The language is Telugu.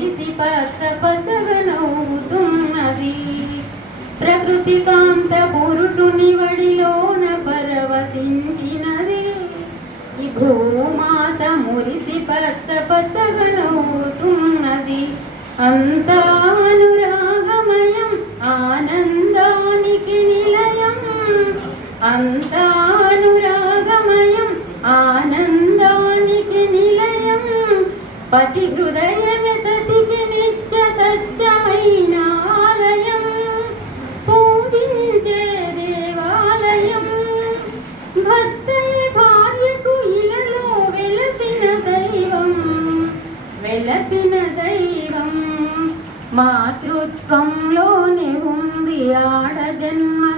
మురిసి పచ్చ పచ్చగా నవ్వుతున్నది. ప్రకృతి కాంత పురుషుని వడిలోన పరవశించినది. ఈ భూమాత మురిసి పచ్చ పచ్చగా నవ్వుతున్నది. అంతా అనురాగమయం ఆనందానికి నిలయం. అంతా అనురాగమయం ఆనందానికి నిలయం. పతి హృదయమే సతికి నిత్య సత్యమైన ఆలయం. పూజించే దేవాలయం. భర్తయే భార్యకు ఇలలో వెలసిన దైవం. వెలసిన దైవం. మాతృత్వంలోనే ఉంది ఆడ జన్మ.